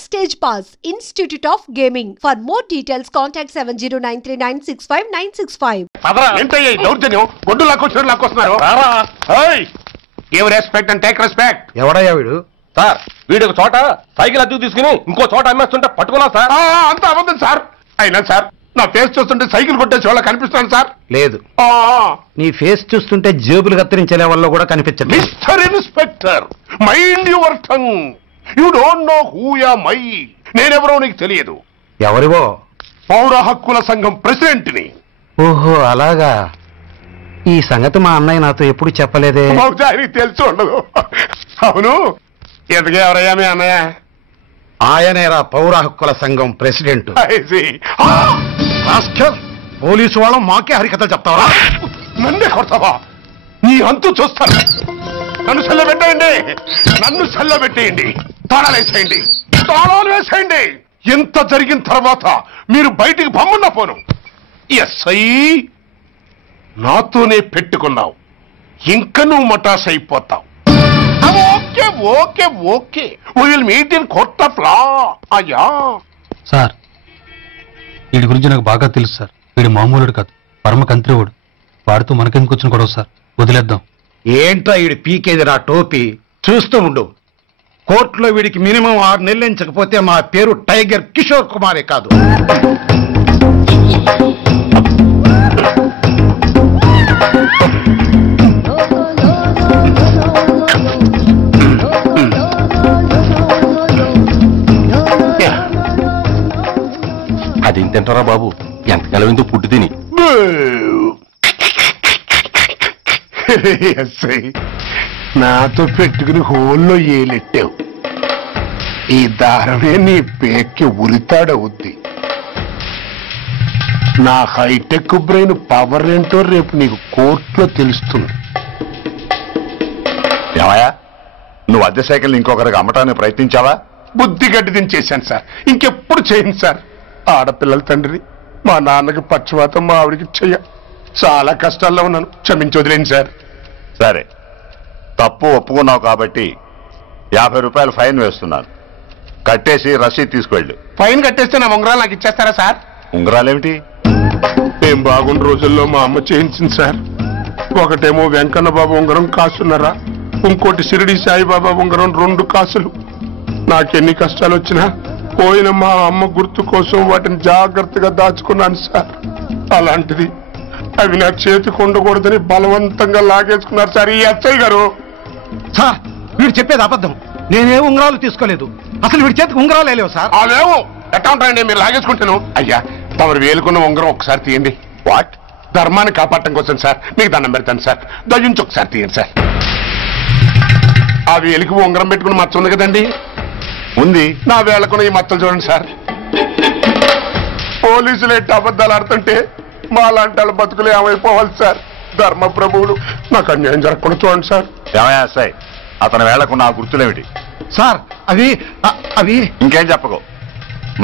Backstage Pass, Institute of Gaming. For more details, contact 7093965965. ఏంటయ్యా దౌర్జన్యం? గొడ్డు లాక్కొస్తున్నారు. Give respect and take respect. ఎవడయ్యా వీడు? సార్ వీడు ఒక చోట సైకిల్ అద్దెకు తీసుకుని ఇంకో చోట అమ్మేస్తుంటే పట్టుకున్నా సార్. అంత అబద్ధం సార్. అయినా సార్ నా ఫేస్ చూస్తుంటే సైకిల్ కొట్టేసి వాళ్ళ కనిపిస్తాను సార్. లేదు, నీ ఫేస్ చూస్తుంటే జేబులు కత్తిరించే లెవెల్లో కూడా కనిపించదు. Mister inspector, mind your tongue. You don't know who am I. నేనెవరో నీకు తెలియదు. ఎవరివో? పౌర హక్కుల సంఘం ప్రెసిడెంట్ ని. ఓహో అలాగా. ఈ సంగతి మా అన్నయ్య నాతో ఎప్పుడు చెప్పలేదే. బహుశా ఆయనకి తెలిసి ఉండదు. అవును, ఎందుకు ఎవరయ్యా మీ అన్నయ్య? ఆయనేరా పౌర హక్కుల సంఘం ప్రెసిడెంట్. పోలీసు వాళ్ళం మాకే హరికథలు చెప్తావా? నన్నే కొడతావా? నీ అంతు చూస్తాను. నన్ను సెల్లబెట్టేయండి, నన్ను సెల్లబెట్టేయండి. తాళాలు వేసేయండి, తాళాలు వేసేయండి. ఎంత జరిగిన తర్వాత మీరు బయటికి పంపన్న పోను. ఎస్ఐ నాతోనే పెట్టుకున్నావు, ఇంకా నువ్వు మటాస్ అయిపోతావు. Okay okay okay, will meet in court of law. అయ్యా సార్, వీడి గురించి నాకు బాగా తెలుసు సార్. వీడు మామూలుడు కాదు, పరమ కంత్రివుడు. వాడితో మనకెందుకు వచ్చిన గొడవ సార్, వదిలేద్దాం. ఏంట్రా వీడి పీకేది నా టోపీ? చూస్తూ ఉండు. కోర్టులో వీడికి మినిమం 6 నెలలు ఎంచకపోతే మా పేరు టైగర్ కిషోర్ కుమారే కాదు. అది తింటారా బాబు? ఎంతకాలం ఎందుకు పుట్టి తిని. నాతో పెట్టుకుని హోల్లో ఏలెట్టావు. ఈ దారమే నీ పేక్కి ఉరితాడవుద్ది. నా హైటెక్ బ్రెయిన్ పవర్ ఏంటో రేపు నీకు కోర్టులో తెలుస్తుంది. ఏమయ్యా, నువ్వు అద్దె సైకిల్ ఇంకొకరికి అమ్మటానికి ప్రయత్నించావా? బుద్ధి గడ్డి దించేశాను సార్, ఇంకెప్పుడు చేయను సార్. ఆడపిల్లల తండ్రి, మా నాన్నకి పక్షవాతం, మా ఆవిడికి చెయ్య. చాలా కష్టాల్లో ఉన్నాను, క్షమించి వదిలేండి సార్. సరే, తప్పు ఒప్పుకున్నావు కాబట్టి 50 రూపాయలు ఫైన్ వేస్తున్నాను. కట్టేసి రసీదు తీసుకువెళ్ళు. ఫైన్ కట్టేస్తే నా ఉంగరాలు నాకు ఇచ్చేస్తారా సార్? ఉంగరాలేమిటి? మేము బాగున్న రోజుల్లో మా అమ్మ చేయించింది సార్. ఒకటేమో వెంకన్న బాబు ఉంగరం కాసున్నరా, ఇంకోటి షిరిడి సాయిబాబా ఉంగరం 2 కాసులు. నాకెన్ని కష్టాలు వచ్చినా పోయిన మా అమ్మ గుర్తు కోసం వాటిని జాగ్రత్తగా దాచుకున్నాను సార్. అలాంటిది అవి నా చేతికి ఉండకూడదని బలవంతంగా లాగేసుకున్నారు సార్ ఈ ఎస్ఐ గారు. సార్, వీడు చెప్పేది అబద్ధం. నేనే ఉంగరాలు తీసుకోలేదు. అసలు వీడి చేతికి ఉంగరాలు లేవు సార్. లేవు. ఎట్టా ఉంటాయండి మీరు లాగేసుకుంటాను? అయ్యా, తమరు వేలుకున్న ఉంగరం ఒకసారి తీయండి. వాట్? ధర్మాన్ని కాపాడటం కోసం సార్, మీకు దండం పెడతాను సార్. దయ్యుంచి ఒకసారి తీయండి సార్. ఆ వేలికి ఉంగరం పెట్టుకుని మచ్చ ఉంది కదండి? ఉంది. నా వేళకున్న ఈ మచ్చలు చూడండి సార్. పోలీసులు ఎట్టి అబద్ధాలు ఆడుతుంటే మా లాంటి వాళ్ళ బతుకులు ఏమైపోవాలి సార్? ధర్మ ప్రభువులు, నాకు అన్యాయం జరగకుండా చూడండి సార్. ఏమయ్యా సాయి, అతని వేళకున్న ఆ గుర్తులేమిటి? సార్, అవి ఇంకేం చెప్పకు.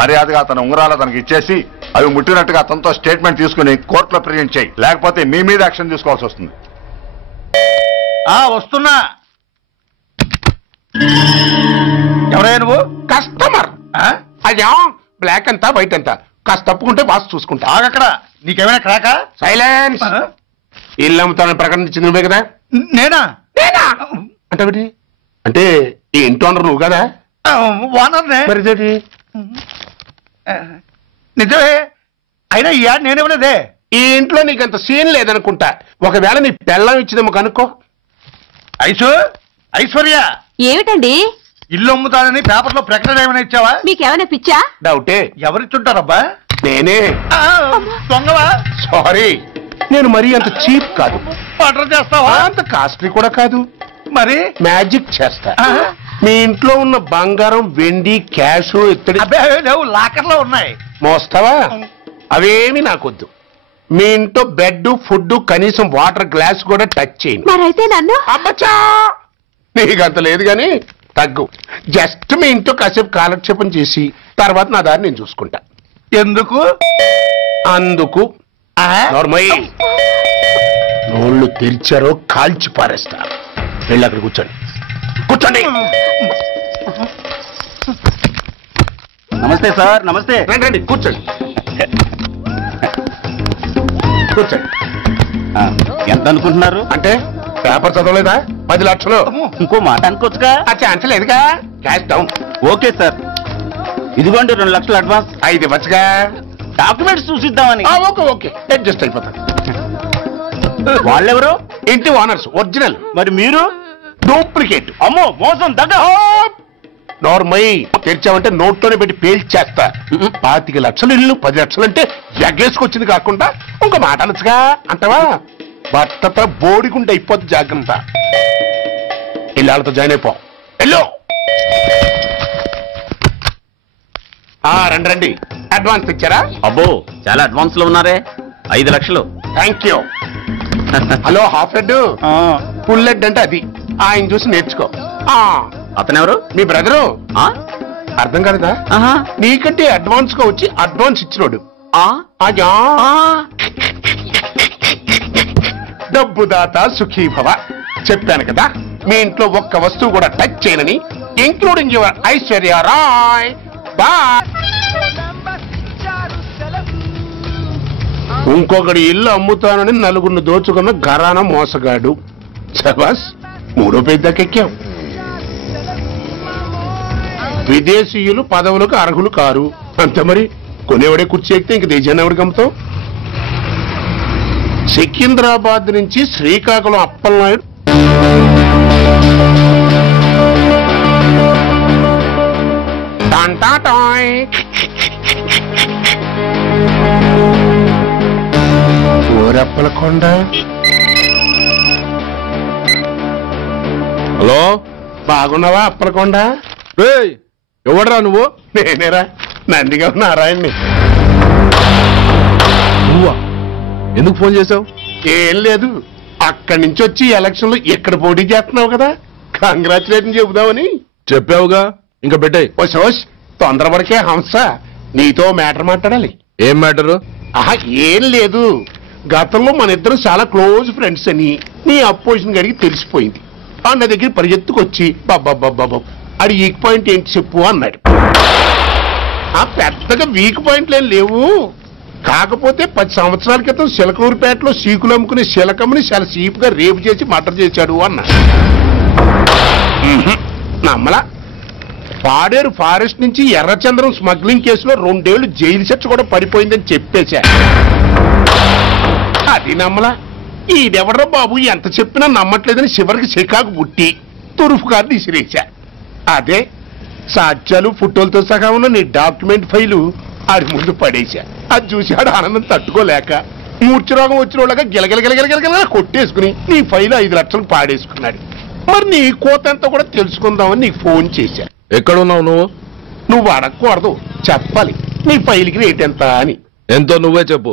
మర్యాదగా అతని ఉంగరాలు అతనికి ఇచ్చేసి అవి ముట్టినట్టుగా అతనితో స్టేట్మెంట్ తీసుకుని కోర్టులో ప్రెజెంట్ చేయి. లేకపోతే మీ మీద యాక్షన్ తీసుకోవాల్సి వస్తుంది. వస్తున్నా. ఎవరయ్యా నువ్వు? కస్టమర్. అయ్యా, బ్లాక్ అంతా వైట్ అంతా కాస్త తప్పుకుంటే బాస్ చూసుకుంటా. ఆగక్కడ. నీకేమైనా క్రాకా? సైలెన్స్. ఇల్లు అమ్ముతానని ప్రకటించింది నువ్వే కదా? నేనా? అంటే అంటే ఈ ఇంటి ఓనర్ నువ్వు కదా? ఓనర్నే. మరి నిజమే. అయినా ఈ యాడ్ నేనేమలేదే. ఈ ఇంట్లో నీకంత సీన్ లేదనుకుంటా. ఒకవేళ నీ పెళ్ళం ఇచ్చిందేమో కనుక్కో. ఐశ్వర్య, ఏమిటండి? ఇల్లు అమ్ముతానని పేపర్లో ప్రకటన ఏమైనా ఇచ్చావా? మీకేమైనా పిచ్చా? డౌటే. ఎవరిచ్చుంటారబ్బా? నేనే. దొంగవా? సారీ, నేను మరీ అంత చీప్ కాదు. ఆర్డర్ చేస్తావా? అంత కాస్ట్లీ కూడా కాదు. మరి మ్యాజిక్ చేస్తా. మీ ఇంట్లో ఉన్న బంగారం, వెండి, క్యాష్, ఇత్తడి లేవు, లాకర్లో ఉన్నాయి. మోస్తావా? అవేమి నాకొద్దు. మీ ఇంట్లో బెడ్, ఫుడ్, కనీసం వాటర్ గ్లాస్ కూడా టచ్ చేయను. మరైతే నన్ను అబ్బచ్చా, నీకంత లేదు గాని తగ్గు. జస్ట్ మీ ఇంట్లో కాసేపు కాలక్షేపం చేసి తర్వాత నా దారి నేను చూసుకుంటా. ఎందుకు? అందుకు. నోళ్ళు తెరిచారో కాల్చి పారేస్తా. వెళ్ళి అక్కడ కూర్చోండి. కూర్చోండి. నమస్తే సార్. నమస్తే. రండి కూర్చోండి. కూర్చోండి. ఎంత అనుకుంటున్నారు? అంటే పేపర్ చదవలేదా? 10 లక్షలు. ఇంకో మాట అనుకోవచ్చుగా. ఆ ఛాన్స్ లేదుగా. Cash down. ఓకే సార్, ఇదిగోండి 2 లక్షలు అడ్వాన్స్. 5 ఇవ్వచ్చుగా. డాక్యుమెంట్స్ చూసిద్దామని. ఓకే అడ్జస్ట్ అయిపోతాను. వాళ్ళెవరు? ఇంటి ఓనర్స్ ఒరిజినల్. మరి మీరు? డూప్లికేట్. అమ్మో మోసం దగ్గర. నోర్మై తెరిచామంటే నోట్లోనే పెట్టి పేల్చేస్తా. 25 లక్షలు ఇల్లు 10 లక్షలు అంటే ఎగ్గేసుకొచ్చింది కాకుండా ఇంకో మాట అనొచ్చుగా అంటావా? బట్టతో బోడిగుంటే అయిపోద్ది. జాగ్రత్త. ఇల్లాళ్ళతో జాయిన్ అయిపో. ఎల్లో. రండి. అడ్వాన్స్ ఇచ్చారా? అబ్బో చాలా అడ్వాన్స్ లో ఉన్నారే. 5 లక్షలు. Thank you. Hello half head. Full head అంటే అది. ఆయన చూసి నేర్చుకో. అతనెవరు? మీ బ్రదరు. అర్థం కాదా? నీకంటే అడ్వాన్స్ గా వచ్చి అడ్వాన్స్ ఇచ్చినోడు. డబ్బు దాత సుఖీభవ. చెప్పాను కదా మీ ఇంట్లో ఒక్క వస్తువు కూడా టచ్ చేయనని, including your Aishwarya Rai. Bye. ఇంకొకటి ఇల్లు అమ్ముతానని 4 దోచుకున్న ఘరానా మోసగాడు. శబాస్, 3వ పేజీ దాకా ఎక్కాం. విదేశీయులు పదవులకు అర్హులు కారు. అంతే మరి. కొనేవాడే కుర్చీ ఎక్కితే ఇంక దేశాన్ని ఎవరికి అమ్ముతాం? సికింద్రాబాద్ నుంచి శ్రీకాకుళం అప్పలనాయుడు ఓరప్పలకొండ. హలో, బాగున్నావా అప్పలకొండ? ఎవడరా నువ్వు? నేనేరా, నందిగా నారాయణ్ణి. నువ్వా? ఎందుకు ఫోన్ చేసావు? ఏం లేదు, అక్కడి నుంచి వచ్చి ఎలక్షన్ లో ఇక్కడ పోటీ చేస్తున్నావు కదా, కంగ్రాచులేషన్ చెబుదామని. చెప్పావుగా, ఇంకా పెట్టాయి. ఓస్ తొందరపడికే హంస, నీతో మ్యాటర్ మాట్లాడాలి. ఏం మ్యాటరు? ఏం లేదు, గతంలో మన ఇద్దరు చాలా క్లోజ్ ఫ్రెండ్స్ అని నీ అపోజిషన్ గడికి తెలిసిపోయింది. అన్న దగ్గర పరిగెత్తుకొచ్చి బాబా అది వీక్ పాయింట్ ఏంటి చెప్పు అన్నాడు. పెద్దగా వీక్ పాయింట్లు ఏం లేవు, కాకపోతే 10 సంవత్సరాల క్రితం శిలకూరుపేటలో సీకులు అమ్ముకునే శిలకమ్మని చాలా సీపుగా రేపు చేసి మర్డర్ చేశాడు అన్నా. నమ్మలా. పాడేరు ఫారెస్ట్ నుంచి ఎర్రచంద్రం స్మగ్లింగ్ కేసులో 2 ఏళ్లు జైలు శిక్ష కూడా పడిపోయిందని చెప్పేశా. అది నమ్మలా. ఈడెవడ్రా బాబు ఎంత చెప్పినా నమ్మట్లేదని చివరికి చికాకు పుట్టి తురుపు కార్డు ఇసిరేశా. అదే సాక్ష్యాలు ఫోటోలతో సహా ఉన్న నీ డాక్యుమెంట్ ఫైలు ఆడి ముందు పడేశా. అది చూశాడు ఆనందం తట్టుకోలేక మూర్ఛరోగం వచ్చిన వాళ్ళగా గిలగిలగిలగిలగిలగిల కొట్టేసుకుని నీ ఫైలు 5 లక్షలకు పాడేసుకున్నాడు. మరి నీ కోతంతా కూడా తెలుసుకుందామని నీకు ఫోన్ చేశా. ఎక్కడున్నావు నువ్వు? నువ్వు అడగకూడదు, చెప్పాలి. నీ ఫైల్కి రేట్ ఎంత అని. ఎంతో నువ్వే చెప్పు.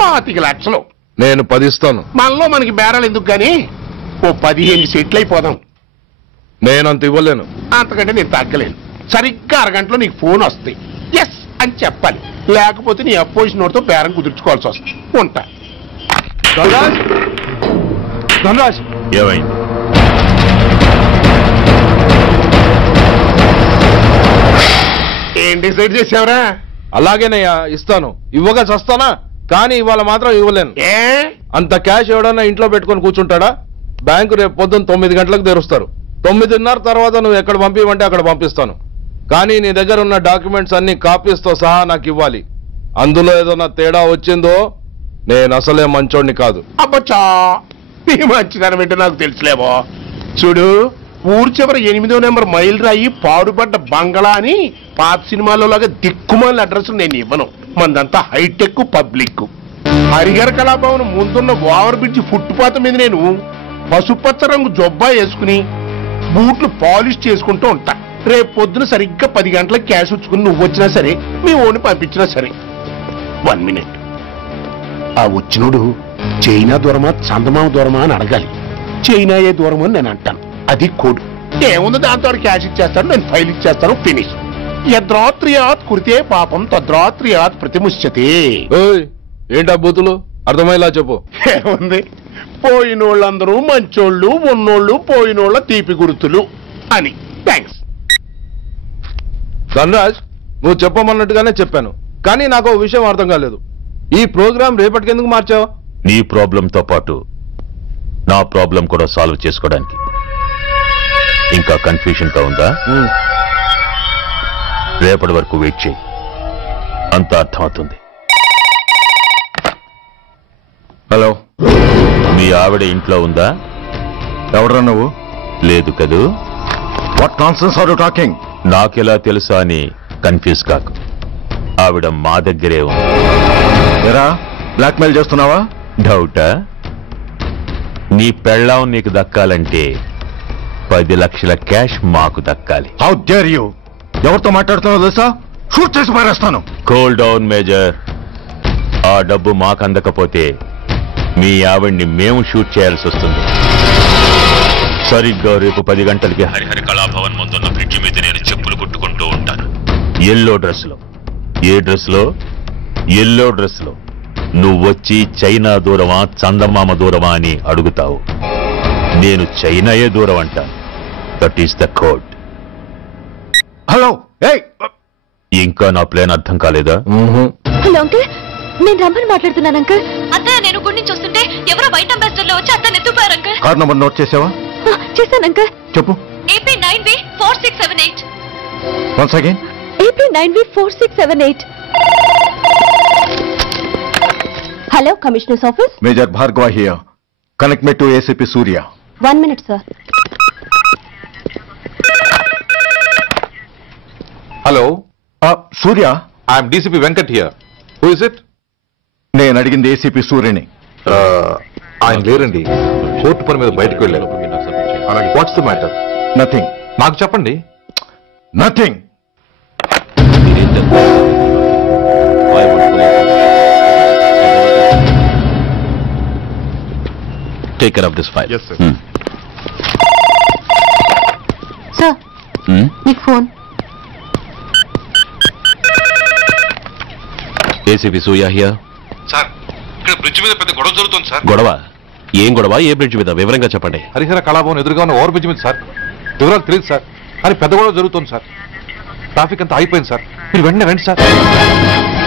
25 లక్షలు. నేను 10 ఇస్తాను. మనలో మనకి బేరాలు ఎందుకు గాని, ఓ 15 సెట్లు అయిపోదాం. నేనంత ఇవ్వలేను. అంతకంటే నేను తగ్గలేను. సరిగ్గా అరగంటలో నీకు ఫోన్ వస్తాయి. ఎస్ అని చెప్పాలి, లేకపోతే నీ అపోజిషన్ వాడితో బేరం కుదుర్చుకోవాల్సి వస్తుంది. ఉంటా. ధనరాజ్, ఏమైంది? ఏం డిసైడ్ చేసావురా? అలాగేనయ్యా, ఇస్తాను. ఇవ్వగా చస్తానా, కానీ ఇవాళ మాత్రం ఇవ్వలేను. ఏ అంత క్యాష్ ఎవడన్నా ఇంట్లో పెట్టుకొని కూర్చుంటాడా? బ్యాంకు రేపు పొద్దున్న 9 గంటలకు తెరుస్తారు. 9:30 తర్వాత నువ్వు ఎక్కడ పంపిమంటే అక్కడ పంపిస్తాను. కానీ నీ దగ్గర ఉన్న డాక్యుమెంట్స్ అన్ని కాపీస్తో సహా నాకు ఇవ్వాలి. అందులో ఏదన్నా తేడా వచ్చిందో నేను అసలే మంచోడిని కాదు. అబ్బచ్చా, నీ మంచిదనం ఏంటో నాకు తెలుసులేవో. చూడు, ఊరు చివర 8వ నెంబర్ మైల్ రాయి పాడుపడ్డ బంగళా అని పాత సినిమాలో లాగా దిక్కుమాల అడ్రస్ నేను ఇవ్వను. మందంతా హైటెక్ పబ్లిక్. హరిహర కళాభవన్ ముందున్న ఓవర్ బ్రిడ్జ్ ఫుట్పాత్ మీద నేను పసుపచ్చ రంగు జొబ్బా వేసుకుని బూట్లు పాలిష్ చేసుకుంటూ ఉంటా. రేపు పొద్దున సరిగ్గా 10 గంటలకు క్యాష్ వచ్చుకుని నువ్వు వచ్చినా సరే, మీ ఓని పంపించినా సరే. 1 మినిట్. ఆ వచ్చినోడు చైనా దూరమా చందమామ దూరమా అని అడగాలి. చైనా ఏ దూరమా అని నేను అంటాను. అది కోడ్. ఏముంది, దాంతో క్యాష్ ఇచ్చేస్తాను, నేను ఫైల్ ఇచ్చేస్తాను, ఫినిష్. యద్రాత్రియాత్ కురితే పాపం తద్రాత్రియాత్ ప్రతిముష్యతే. ఏంటా బూతులు? అర్థమయ్యేలా చెప్పు. ఏముంది, పోయినోళ్ళందరూ మంచోళ్ళు, ఉన్నోళ్ళు పోయినోళ్ళ తీపి గుర్తులు అని. థ్యాంక్స్. ధనరాజ్, నువ్వు చెప్పమన్నట్టుగానే చెప్పాను, కానీ నాకు ఓ విషయం అర్థం కాలేదు. ఈ ప్రోగ్రాం రేపటికి ఎందుకు మార్చావు? నీ ప్రాబ్లంతో పాటు నా ప్రాబ్లం కూడా సాల్వ్ చేసుకోవడానికి. ఇంకా కన్ఫ్యూషన్ గా ఉందా? రేపటి వరకు వెయిట్ చేయి, అంతా అర్థమవుతుంది. హలో, మీ ఆవిడ ఇంట్లో ఉందా? ఎవడరా నువ్వు? లేదు కదూ. What nonsense are you talking? నాకెలా తెలుసా అని కన్ఫ్యూజ్ కాకు. ఆవిడ మా దగ్గరే ఉంది. ఎరా, బ్లాక్మెయిల్ చేస్తున్నావా? డౌటా? నీ పెళ్ళాం నీకు దక్కాలంటే 10 లక్షల క్యాష్ మాకు దక్కాలి. How dare you? ఎవరితో మాట్లాడుతున్నావు తెలుసా? షూట్ చేసి మారేస్తాను. Cool down major. ఆ డబ్బు మాకు అందకపోతే మీ ఆవిడ్ని మేము షూట్ చేయాల్సి వస్తుంది. సరిగ్గా రేపు 10 గంటలకి హరిహర కళాభవన్ ముందున్న బ్రిడ్జి మీద నేను చెప్పులు కుట్టుకుంటూ ఉంటాను. ఎల్లో డ్రెస్లో. ఏ డ్రెస్లో? ఎల్లో డ్రెస్లో. నువ్వొచ్చి చైనా దూరమా చందమామ దూరమా అని అడుగుతావు. నేను చైనాయే దూరం అంటాను. That is the code. Hello, ఇంకా నా ప్లాన్ అర్థం కాలేదా? హలో అంకుల్, నేను రమ్మని మాట్లాడుతున్నాను అంకుల్. అత్తయ్య నేను గుడి నుంచి వస్తుంటే ఎవరో వైట్ అంబాసిడర్ లో వచ్చి అత్తని ఎత్తుపోయారు అంకుల్. కార్ నంబర్ నోట్ చేసావా? చేశాను అంకుల్. చెప్పు. AP9V4678. Once again. AP9V4678. Hello, commissioners office. Major Bhargava here. Connect me to ACP Surya. 1 minute sir. Hello, Surya. I'm DCP Venkat here. Who is it? నేను అడిగింది ACP సూర్యని. ఆయన లేరండి, కోర్టు పని మీద బయటకు వెళ్ళారు. What's the matter? నథింగ్. నాకు చెప్పండి. Nothing. Take care of this file. Sir, మీకు phone. ACP Surya here. Sir, ఇక్కడ బ్రిడ్జ్ మీద పెద్ద గొడవ జరుగుతుంది సార్. గొడవ? ఏం గొడవ? ఏ బ్రిడ్జ్ మీద? వివరంగా చెప్పండి. హరిహర కళాభవన్ ఎదురుగా ఉన్న ఓవర్ బ్రిడ్జ్ మీద సార్. వివరాలు తెలియదు సార్, కానీ పెద్ద గొడవ జరుగుతుంది సార్. ట్రాఫిక్ అంతా అయిపోయింది సార్. మీరు వెంటనే రండి సార్.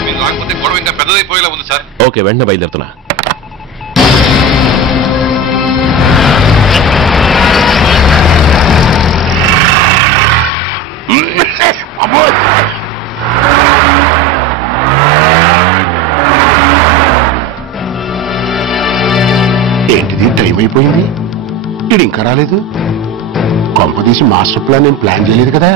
మీరు రాకపోతే గొడవ ఇంకా పెద్దదైపోయేలా ఉంది సార్. ఓకే, వెంటనే బయలుదేరుతున్నా. ఏంటిది, టైం అయిపోయింది, ఇది ఇంకా రాలేదు. కొంపదీసి మాస్టర్ ప్లాన్ నేను ప్లాన్ చేయలేదు కదా.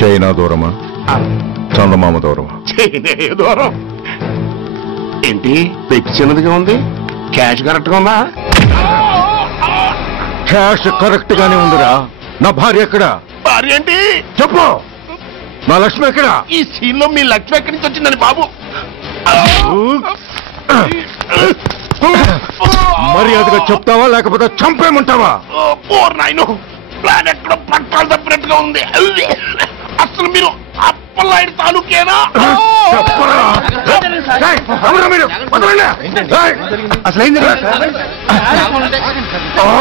చైనా దూరమా చందమామ దూరమా? చైనా దూరం ఏంటి? పెట్టి చిన్నదిగా ఉంది, క్యాష్ కరెక్ట్ గా ఉందా? క్యాష్ కరెక్ట్ గానే ఉందిరా. నా భార్య ఎక్కడ? భార్య ఏంటి? చెప్పు. నా లక్ష్మి ఎక్కడ? ఈ సీన్ లో మీ లక్ష్మి ఎక్కడి నుంచి వచ్చిందని బాబు? మర్యాదగా చెప్తావా లేకపోతే చంపేమంటావా? నాయను, ప్లాన్ ఎక్కడ పట్టాలు తప్పినట్టుగా ఉంది. అసలు మీరు అప్పలాయుడు తాలూకేనా?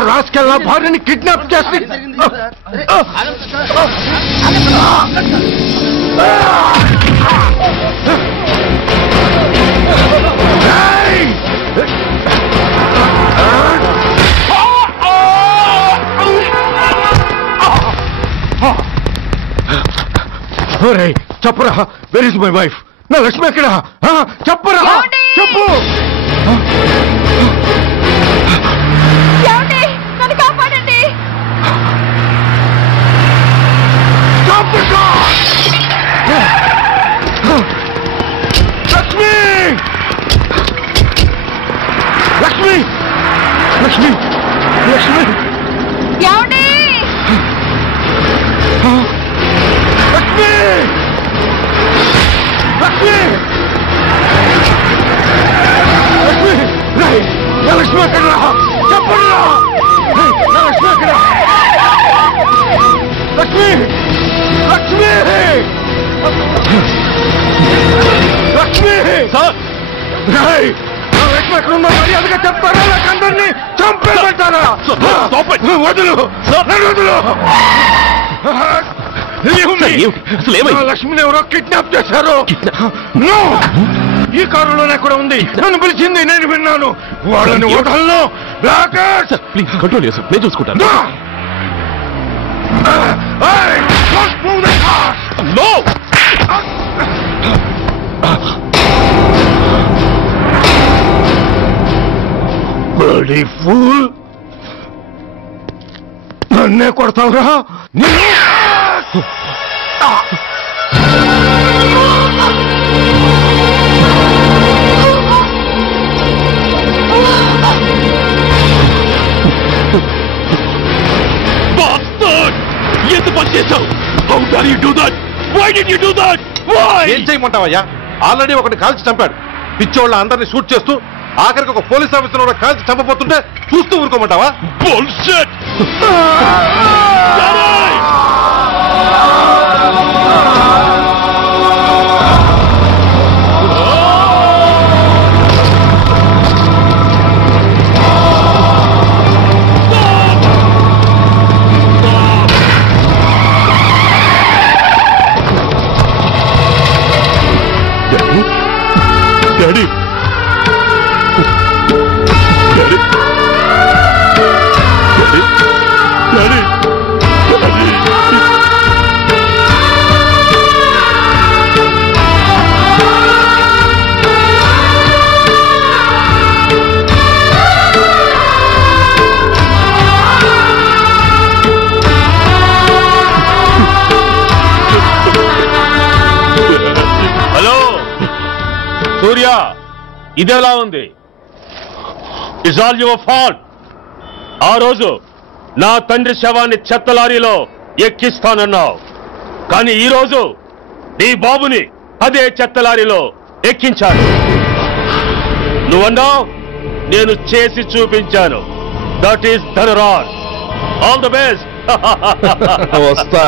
రాసుకెళ్ళ భార్యని కిడ్నాప్ చేసి చెప్పరా, వెర్ ఇస్ మై వైఫ్? నా లక్ష్మి ఎక్కడ? చెప్పరా, చెప్పు. నన్ను కాపాడండి. లక్ష్మి, లక్ష్మి, లక్ష్మి, లక్ష్మి, ఏమండి? లక్ష్మి, లక్ష్మి, లక్ష్మి, లక్ష్మి ఎక్కడ చెప్పండి లక్ష్మి ఎక్కడ లక్ష్మి లక్ష్మి లక్ష్మి లక్ష్మి ఎక్కడ ఉన్నా మర్యాదగా చెప్తారా నాకందరినీ చంపేమంటారా వదులు వదులు లక్ష్మిని ఎవరో కిడ్నాప్ చేశారు ఈ కారులోనే కూడా ఉంది నన్ను పిలిచింది నేను విన్నాను వాళ్ళని వదలను ప్లీజ్ కంట్రోల్ చేస్తాను నేను చూసుకుంటాను ఫూల్ నన్నే కొడతావురా ఎంత పని చేశావు? How dare you do that? Why did you do that? Why? ఏం చేయమంటావయ్యా? ఆల్రెడీ ఒకటి కాల్చి చంపాడు. పిచ్చోళ్ళ అందరినీ షూట్ చేస్తూ ఆఖరికి ఒక పోలీస్ ఆఫీసర్ కూడా కాల్చి చంపబోతుంటే చూస్తూ ఊరుకోమంటావా? Bullshit! Daddy! Daddy! Daddy! Daddy! Hello Surya, ఇదెలా ఉంది? It's all your fault. ఆ రోజు నా తండ్రి శవాన్ని చెత్త లారీలో ఎక్కిస్తానన్నావు, కానీ ఈ రోజు నీ బాబుని అదే చెత్త లారీలో ఎక్కించాను. నువ్వన్నావు, నేను చేసి చూపించాను. That is Dhanraj. All the best. వస్తా.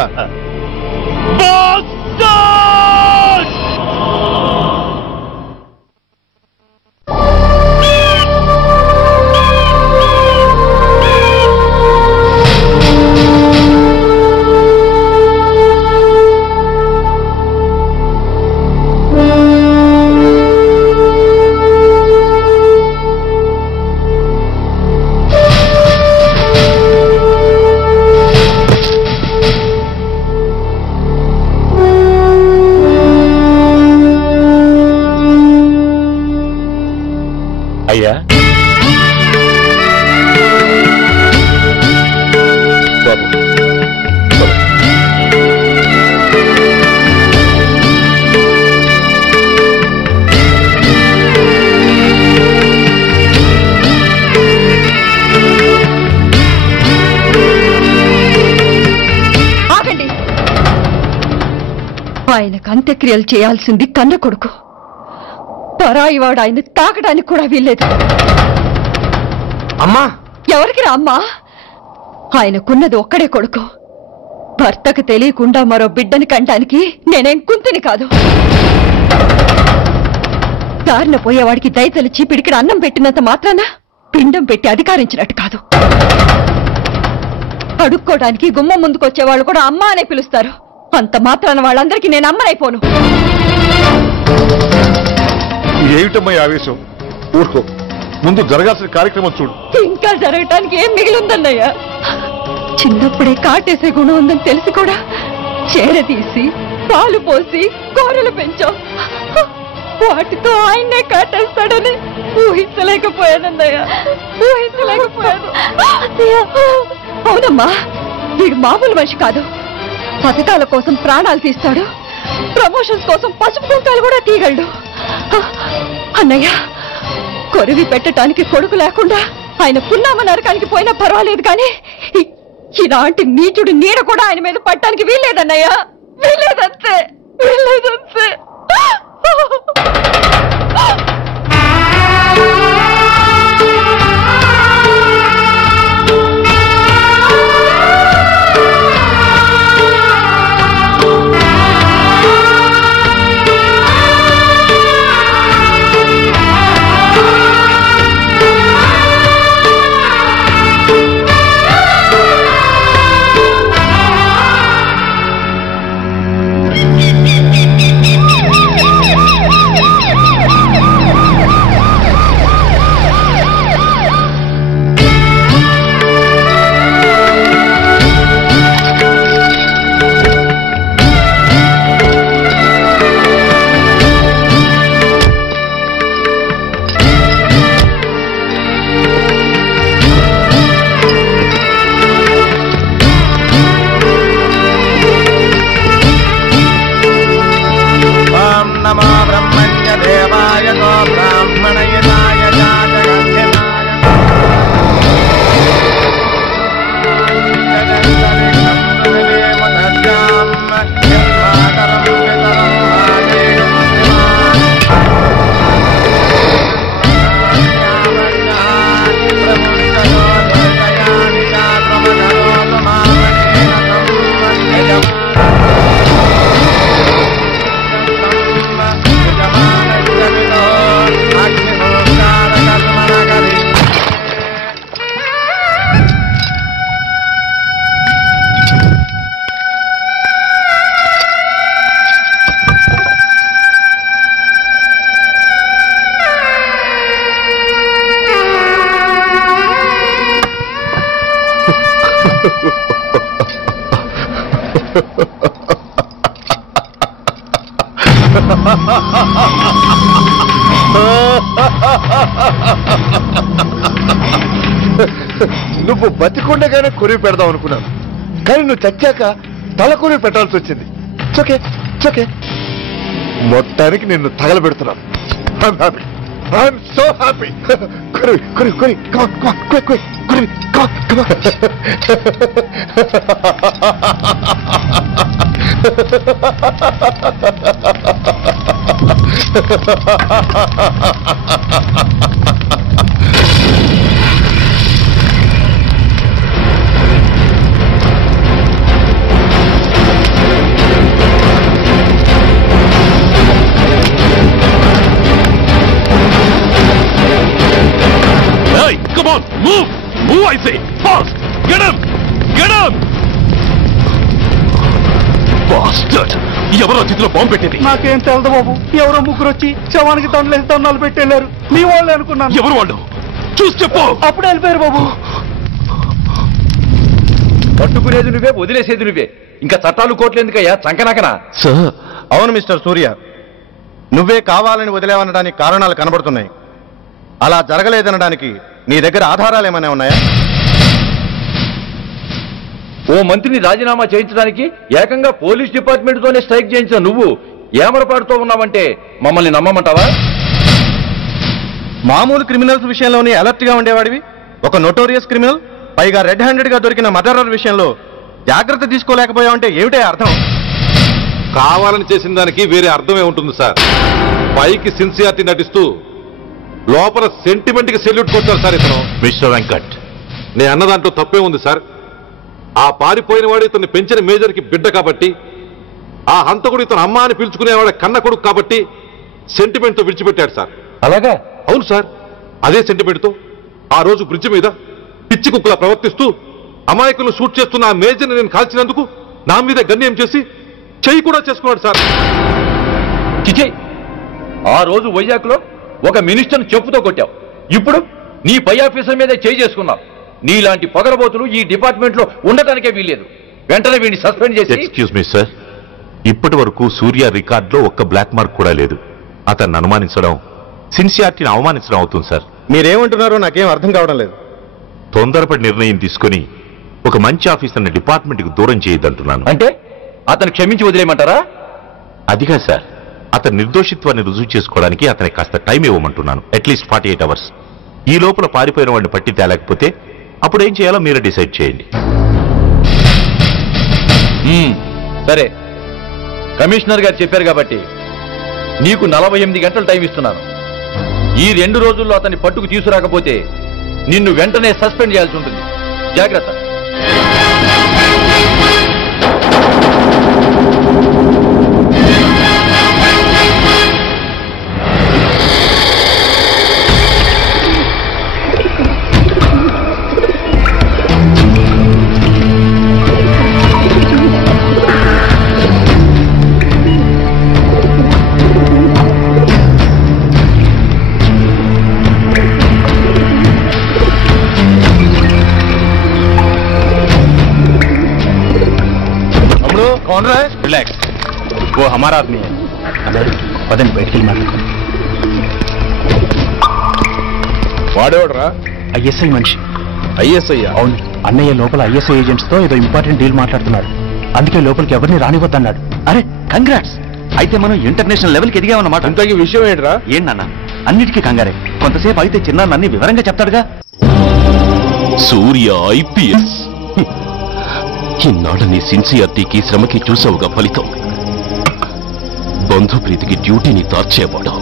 అయ్యా, బాబు ఆగండి. ఆయనకు అంత్యక్రియలు చేయాల్సింది కన్న కొడుకు. పరాయివాడు ఆయన తాకడానికి కూడా వీల్లేదు. అమ్మా, ఎవరికి రా అమ్మా? ఆయనకున్నది ఒక్కడే కొడుకు. భర్తకు తెలియకుండా మరో బిడ్డని కంటానికి నేనేం కుంతిని కాదు. దారిన పోయేవాడికి దయతలిచి పిడికిడ అన్నం పెట్టినంత మాత్రాన పిండం పెట్టి అధికారించినట్టు కాదు. అడుక్కోవడానికి గుమ్మం ముందుకొచ్చేవాళ్ళు కూడా అమ్మ అనే పిలుస్తారు. అంత మాత్రాన వాళ్ళందరికీ నేను అమ్మనైపోను. ఏమిటమ్మా ఆవేశం? ఊరుకో, ముందు జరగాల్సిన కార్యక్రమం చూడు. ఇంకా జరగటానికి ఏం మిగిలిందన్నయ్య? చిన్నప్పుడే కాటేసే గుణం ఉందని తెలిసి కూడా చేరదీసి పాలు పోసి కూరలు పెంచాం. వాటితో ఆయన్నే కాటేస్తాడని ఊహించలేకపోయానన్నయ్య, ఊహించలేకపోయాను. అవునమ్మా, వీడు మామూలు మనిషి కాదు. పథకాల కోసం ప్రాణాలు తీస్తాడు, ప్రమోషన్స్ కోసం పసుపు కుంకాలు కూడా తీయగలడు. అన్నయ్య, కొరివి పెట్టడానికి కొడుకు లేకుండా ఆయన పున్నామ నరకానికి పోయినా పర్వాలేదు, కానీ ఇలాంటి నీచుడు నీడ కూడా ఆయన మీద పట్టడానికి వీల్లేదన్నయ్య, వీల్లేదంతే, వీల్లేదంతే. నువ్వు బతికుండగానే కొరివి పెడదాం అనుకున్నాను, కానీ నువ్వు చచ్చాక తల కొరివి పెట్టాల్సి వచ్చింది. ఓకే ఓకే, మొత్తానికి నిన్ను తగలబెడుతున్నాను. I'm so happy. కొరివి కొరివి కొరివి, కొరివి కొరివి. Hey, come on, move! Move, I say! Fast! Get him! Get him! Bastard! ఎవరో చేతిలో బాంబు పెట్టేది? నాకేం తెలదు బాబు. ఎవరో ముగ్గురు వచ్చి శవానికి దండలేసి దండాలు పెట్టేళ్ళారు. మీ వాళ్ళే అనుకున్నాను. ఎవరు వాళ్ళు? చూసి చెప్పు. అప్పుడే వెళ్ళిపోయారు బాబు. పట్టుకునేది నువ్వే, వదిలేసేది నువ్వే. ఇంకా చట్టాలు కోట్లు ఎందుకయ్యా చంకనాకనా? సార్, అవును మిస్టర్ సూర్య, నువ్వే కావాలని వదిలేవనడానికి కారణాలు కనబడుతున్నాయి. అలా జరగలేదనడానికి నీ దగ్గర ఆధారాలు ఏమైనా ఉన్నాయా? ఓ మంత్రిని రాజీనామా చేయించడానికి ఏకంగా పోలీస్ డిపార్ట్మెంట్ తోనే స్ట్రైక్ చేయించిన నువ్వు ఏమరపాటుతో ఉన్నావంటే మమ్మల్ని నమ్మమంటావా? మామూలు క్రిమినల్స్ విషయంలోనే అలర్ట్ గా ఉండేవాడివి, ఒక నోటోరియస్ క్రిమినల్, పైగా రెడ్ హ్యాండెడ్ గా దొరికిన మర్డరర్ విషయంలో జాగ్రత్త తీసుకోలేకపోయావంటే ఏమిటే అర్థం? కావాలని చేసిన దానికి వేరే అర్థమే ఉంటుంది సార్. పైకి సిన్సియారిటీ నటిస్తూ లోపల సెంటిమెంట్ కి సెల్యూట్ కొట్టారు సార్ ఇతను. మిస్టర్ వెంకట్, నేను అన్న దాంట్లో తప్పే ఉంది సార్. ఆ పారిపోయిన వాడు ఇతన్ని పెంచిన మేజర్ కి బిడ్డ కాబట్టి, ఆ హంతకుడు ఇతను అమ్మ అని పిలుచుకునేవాడు కన్న కొడుకు కాబట్టి సెంటిమెంట్ తో విడిచిపెట్టాడు సార్. అలాగా? అవును సార్. అదే సెంటిమెంట్ తో ఆ రోజు బ్రిడ్జ్ మీద పిచ్చి కుక్కలా ప్రవర్తిస్తూ అమాయకులను షూట్ చేస్తున్న ఆ మేజర్ని నేను కాల్చినందుకు నా మీద గన్యం చేసి చెయ్యి కూడా చేసుకున్నాడు సార్. చిచే, ఆ రోజు వైజాగ్లో ఒక మినిస్టర్ని చెప్పుతో కొట్టావు, ఇప్పుడు నీ పై ఆఫీసర్ మీద చేయి చేసుకున్నావు. నీలాంటి పొగరబోతులు ఈ డిపార్ట్మెంట్ లో ఉండటానికే వీల్లేదు. వెంటనే వీడిని సస్పెండ్ చేసి. ఎక్స్క్యూజ్ మీ సార్, ఇప్పటి వరకు సూర్య రికార్డులో ఒక్క బ్లాక్ మార్క్ కూడా లేదు. అతన్ని అనుమానించడం సిన్సియారిటీని అవమానించడం అవుతుంది సార్. మీరేమంటున్నారో నాకేం అర్థం కావడం లేదు. తొందరపడి నిర్ణయం తీసుకుని ఒక మంచి ఆఫీసర్ని డిపార్ట్మెంట్కి దూరం చేయొద్దంటున్నాను. అంటే అతను క్షమించి వదిలేయమంటారా? అదిగా సార్, అతని నిర్దోషిత్వాన్ని రుజువు చేసుకోవడానికి అతనికి కాస్త టైం ఇవ్వమంటున్నాను. At least 48 hours. ఈ లోపల పారిపోయిన వాడిని పట్టి తేలేకపోతే అప్పుడు ఏం చేయాలో మీరే డిసైడ్ చేయండి. సరే, కమిషనర్ గారు చెప్పారు కాబట్టి నీకు 48 గంటలు టైం ఇస్తున్నాను. ఈ 2 రోజుల్లో అతన్ని పట్టుకు తీసుకురాకపోతే నిన్ను వెంటనే సస్పెండ్ చేయాల్సి ఉంటుంది. జాగ్రత్త. कौन रहा है? रिलैक्स, वो हमारा आदमी है. पदन बैठ के मार. వాడేవాడరా? ఐఎస్ఐ మనిషి. ఐఎస్ఐ? అవును, అన్నయ్య లోపల ఐఎస్ఐ ఏజెంట్స్ తో ఏదో ఇంపార్టెంట్ డీల్ మాట్లాడుతున్నారు. అందుకే లోపలికి ఎవరిని రానివద్దన్నాడు. అరే కంగ్రాట్స్, అయితే మనం ఇంటర్నేషనల్ లెవెల్కి ఎదిగామన్నమాట. ఇంతకీ విషయం ఏంట్రా? ఏంటన్నా అన్నిటికీ కంగారే. కొంతసేపు అయితే చిన్నాన్ని అన్ని వివరంగా చెప్తాడుగా. సూర్య ఐపీఎస్. ఇన్నాళ్ళ నీ సిన్సియారిటీకి శ్రమకి చూసావుగా ఫలితం. బంధుప్రీతికి డ్యూటీని తార్చేవాడు.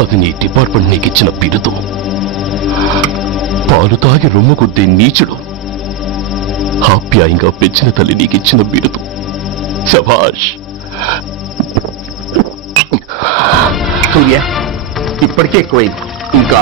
అది నీ డిపార్ట్మెంట్ నీకిచ్చిన బిరుదు. పాలు తాగి రొమ్ము కొద్దే నీచుడు ఆప్యాయంగా పెంచిన తల్లి నీకిచ్చిన బిరుదు. శభాష్. సూర్య, ఇప్పటికే ఎక్కువైంది, ఇంకా